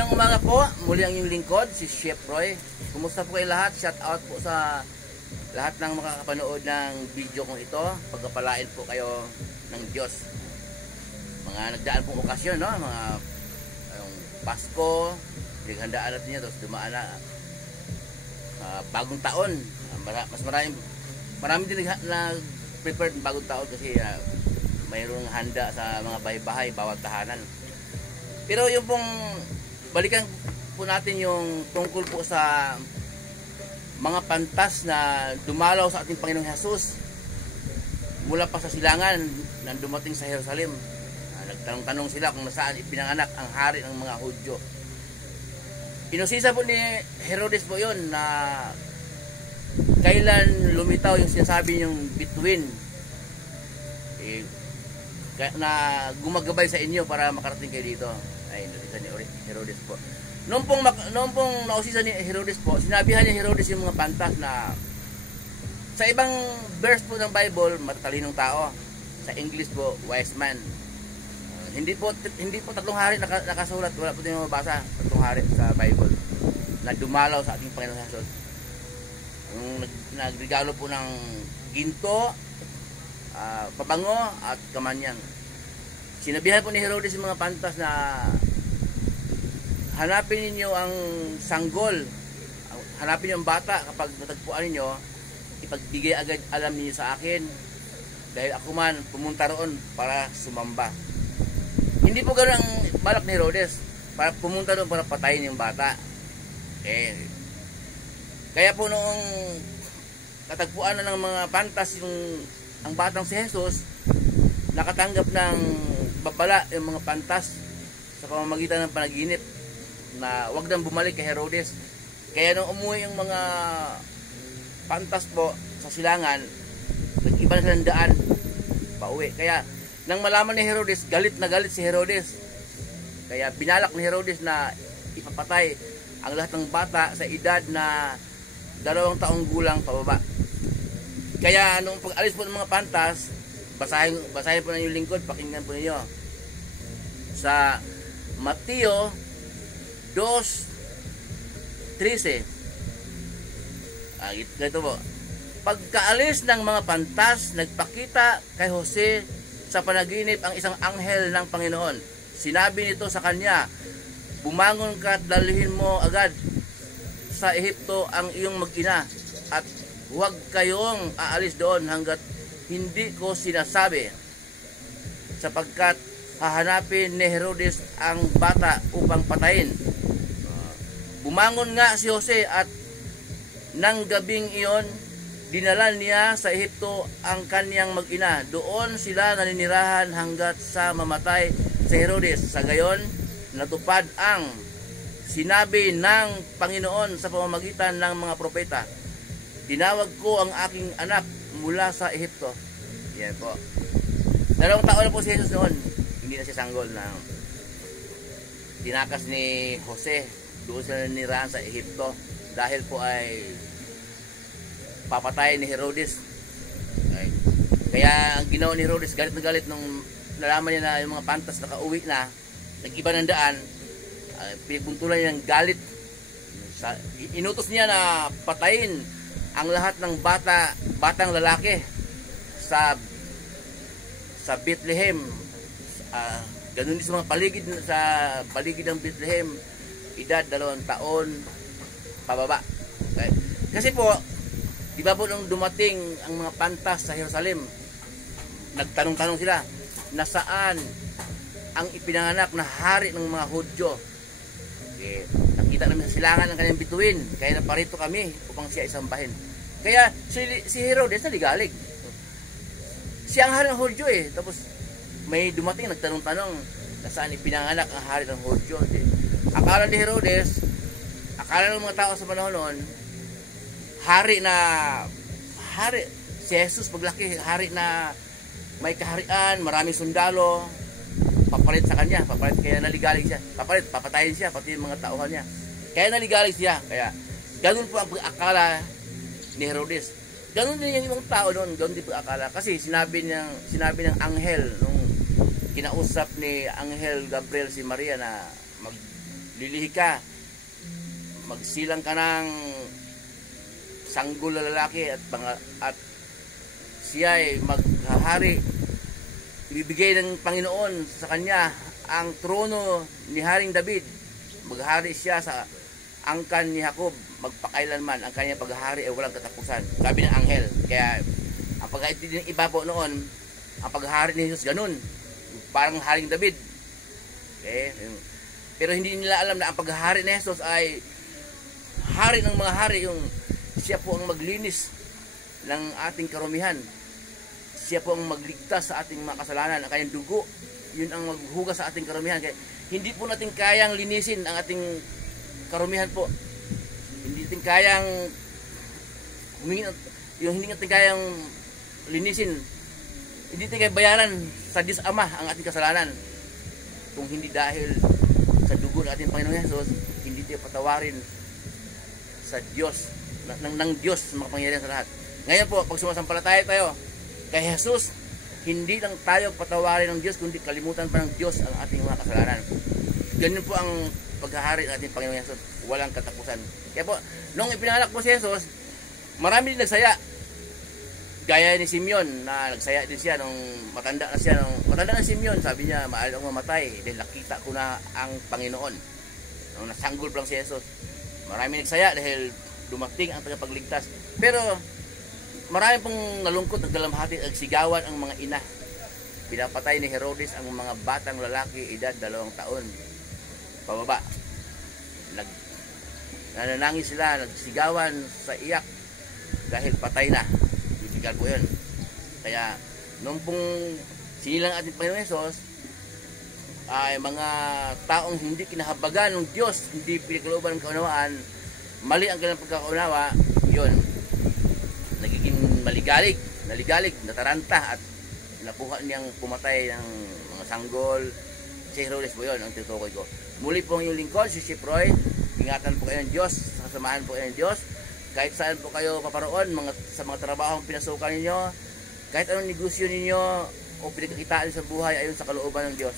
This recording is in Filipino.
Magandang umaga po, muli ang inyong lingkod, si Chef Roy. Kumusta po kayo lahat? Shout out po sa lahat ng makakapanood ng video kong ito. Pagkapalain po kayo ng Diyos. Mga nagdaan pong okasyon, no? Mga Pasko, naghandaan natin nyo, tapos dumaan na bagong taon. Mas marami din nag-prepared bagong taon kasi mayroong handa sa mga bahay-bahay, bawat tahanan. Pero yung pong balikan po natin yung tungkol po sa mga pantas na dumalaw sa ating Panginoong Hesus mula pa sa silangan nang dumating sa Jerusalem. Nagtanong-tanong sila kung nasaan ipinanganak ang hari ng mga Hudyo. Inusisa po ni Herodes po yun na kailan lumitaw yung sinasabi yung bituin na gumagabay sa inyo para makarating kayo dito. Ay, nausisa ni Herodes po. Noong pong nausisa ni Herodes po, sinabihan ni Herodes yung mga pantas na sa ibang verse po ng Bible, matatalinong tao. Sa English po, wise man. Hindi po tatlong hari nakasulat, wala po tayong mabasa tatlong hari sa Bible na dumalaw sa ating Panginoon Hesus. Nagregalo po ng ginto, pabango at kamanyang. Sinabihan po ni Herodes yung mga pantas na hanapin ninyo ang sanggol, hanapin niyo ang bata. Kapag natagpuan niyo, ipagbigay agad alam niyo sa akin dahil ako man pumunta roon para sumamba. Hindi po ganoon ang balak ni Herodes, para pumunta doon para patayin yung bata. Kaya po noong natagpuan na ng mga pantas ang batang si Jesus, nakatanggap ng babala yung mga pantas sa pamamagitan ng panaginip na wag nang bumalik kay Herodes. Kaya nung umuwi yung mga pantas po sa silangan, nag-iba na silang daan pauwi. Kaya nang malaman ni Herodes, galit na galit si Herodes. Kaya binalak ni Herodes na ipapatay ang lahat ng bata sa edad na 2 taong gulang pababa. Kaya nung pag-alis po ng mga pantas, basahin po na yung lingkod, pakinggan po ninyo. Sa Mateo 2:13. Ito po. Pagkaalis ng mga pantas, nagpakita kay Jose sa panaginip ang isang anghel ng Panginoon. Sinabi nito sa kanya, bumangon ka at dalhin mo agad sa Ehipto ang iyong mag-ina at huwag kayong aalis doon hanggat hindi ko sinasabi, sapagkat hahanapin ni Herodes ang bata upang patayin. Bumangon nga si Jose at nang gabing iyon, dinala niya sa Ehipto ang kanyang mag-ina. Doon sila naninirahan hanggat sa mamatay si Herodes. Sa gayon, natupad ang sinabi ng Panginoon sa pamamagitan ng mga propeta. Tinawag ko ang aking anak mula sa Ehipto. Yan po. 2 taon na po si Jesus noon. Hindi na siya sanggol na tinakas ni Jose. Doon sila naninirahan sa Ehipto. Dahil po ay papatay ni Herodes. Kaya ang ginawa ni Herodes, galit na galit nung nalaman niya na yung mga pantas nakauwi na, nag-iba ng daan, pinagpuntulan niya ng galit. Inutos niya na patayin ang lahat ng batang lalaki sa Bethlehem. Ganun din sa mga paligid ng Bethlehem, edad 2 taon pababa. Kasi po, di ba po nung dumating ang mga pantas sa Jerusalem, nagtanong-tanong sila, nasaan ang ipinanganak na hari ng mga Hudyo? Nakita namin sa silangan ng kanyang bituin, kaya naparito kami upang siya isambahin. Kaya si Herodes naligalig. Siya ang hari ng Hudyo Tapos may dumating, nagtanong-tanong, nasaan ipinanganak ang hari ng Hudyo? Akala ni Herodes, akala ng mga tao sa panahon noon, hari si Jesus paglaki, hari na may kaharian, maraming sundalo, papalit sa kanya, kaya naligalig siya, papatayin siya, pati yung mga tauhan niya, kaya naligalig siya. Kaya ganun po ang pag-akala ni Herodes. Ganun din yung ibang tao noon, ganun din pag-akala, kasi sinabi ng anghel nung kinausap ni Anghel Gabriel si Maria na lilihi ka, magsilang ka ng sanggol na lalaki at siya ay maghahari. Ibibigay ng Panginoon sa kanya ang trono ni Haring David. Maghari siya sa angkan ni Jacob magpakailanman. Ang kanyang paghahari ay walang katapusan, sabi ng anghel. Kaya ang pagkaintindi ng iba po noon, ang paghahari ni Jesus ganun, parang Haring David. Okay? Pero hindi nila alam na ang paghahari ni Jesus ay hari ng mga hari. Yung siya po ang maglinis ng ating karumihan, siya po ang magligtas sa ating mga kasalanan. Ang kanyang dugo, yun ang maghugas sa ating karumihan. Kaya hindi po natin kayang linisin ang ating karumihan po. Hindi natin kayang hindi natin kayang linisin, hindi natin kayang bayaran sa Diyos Ama ang ating kasalanan kung hindi dahil sa dugo ng ating Panginoon Jesus. Hindi tayo patawarin sa Diyos, ng Diyos makapangyarihan sa lahat. Ngayon po, pag sumasampalataya tayo kay Jesus, hindi lang tayo patawarin ng Diyos, kundi kalimutan pa ng Diyos ang ating mga kasalanan. Ganun po ang paghahari ng ating Panginoon Jesus, walang katapusan. Kaya po, nung ipinanganak po si Jesus, marami din nagsaya. Gaya ni Simeon, na nagsaya din siya nung matanda na siya. Nung matanda na Simeon, sabi niya, maaari akong mamatay dahil nakita ko na ang Panginoon. Nung nasanggol pa lang si Jesus, marami nagsaya dahil dumating ang tagapagligtas. Pero marami pong nalungkot, nagdalamhati, nagsigawan ang mga ina. Pinapatay ni Herodes ang mga batang lalaki, edad 2 taon pababa. Nananangis sila, nagsigawan sa iyak dahil patay na. Bibigal po yun. Kaya nung pong sinilang ating Panginoon Jesus, ay mga taong hindi kinahabagan ng Diyos, hindi pinagkalooban ng kaunawaan, mali ang kanilang pagkakaunawa, yun, nagiging naligalig, nataranta, at nakuha niyang pumatay ng mga sanggol. Si Herodes po yun ang tinutukoy ko. Muli po ang iyong lingkod, si Chef Roy. Ingatan po kayo ng Diyos, sasamahan po kayo ng Diyos. Kahit saan po kayo paparoon, sa mga trabahong pinasukan ninyo, kahit anong negosyo ninyo o pinagkakitaan sa buhay, ayon sa kalooban ng Diyos.